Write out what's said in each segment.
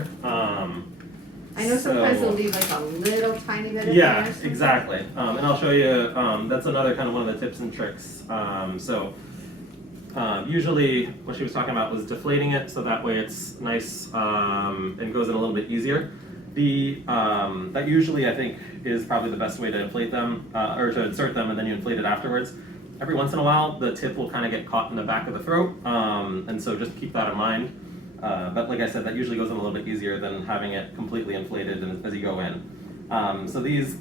better. I know sometimes so- they'll leave like a little tiny bit of Yeah, hair. exactly. And I'll show you, that's another kind of one of the tips and tricks. Usually what she was talking about was deflating it so that way it's nice and goes in a little bit easier. That usually I think is probably the best way to inflate them, or to insert them and then you inflate it afterwards. Every once in a while the tip will kind of get caught in the back of the throat, and so just keep that in mind. But like I said, that usually goes in a little bit easier than having it completely inflated as you go in. So these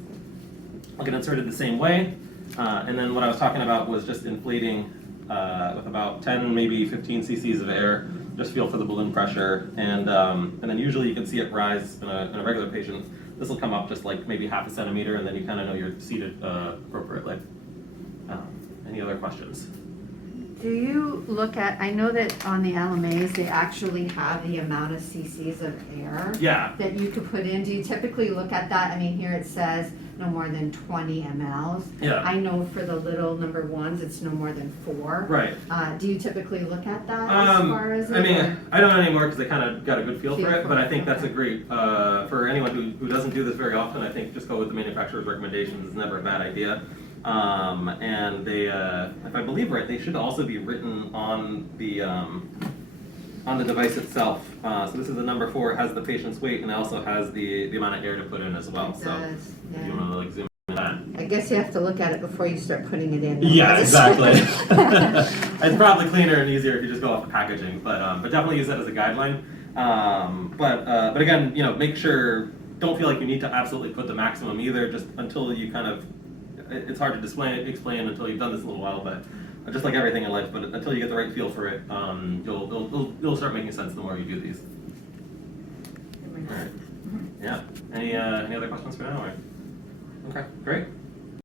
will get inserted the same way. And then what I was talking about was just inflating with about 10, maybe 15 cc's of air. Just feel for the balloon pressure. And then usually you can see it rise in a regular patient. This will come up just like maybe half a centimeter, and then you kind of know you're seated appropriately. Any other questions? Do you look at, I know that on the LMAs, they actually have the amount of cc's of air Yeah. that you could put in. Do you typically look at that? I mean, here it says no more than 20 mLs. Yeah. I know for the little number ones, it's no more than 4. Right. Do you typically look at that as far as it? I mean, or- I don't anymore because I kind of got a good feel for it, but I think that's a okay. great, for anyone who doesn't do this very often, I think just go with the manufacturer's recommendations is never a bad idea. And they, if I believe right, they should also be written on the device itself. So this is the number 4, it has the patient's weight and it also has the amount of air to put in as well. It So does, if you yeah. want to like zoom in on that. I guess you have to look at it before you start putting it in. Yeah, exactly. It's probably cleaner and easier if you just go off the packaging, but definitely use that as a guideline. But again, you know, make sure, don't feel like you need to absolutely put the maximum either, just until you kind of, it's hard to explain until you've done this a little while, but just like everything in life, but until you get the right feel for it, you'll start making sense the more you do these. All right. Yeah. Any other questions for now? Or? Okay, great.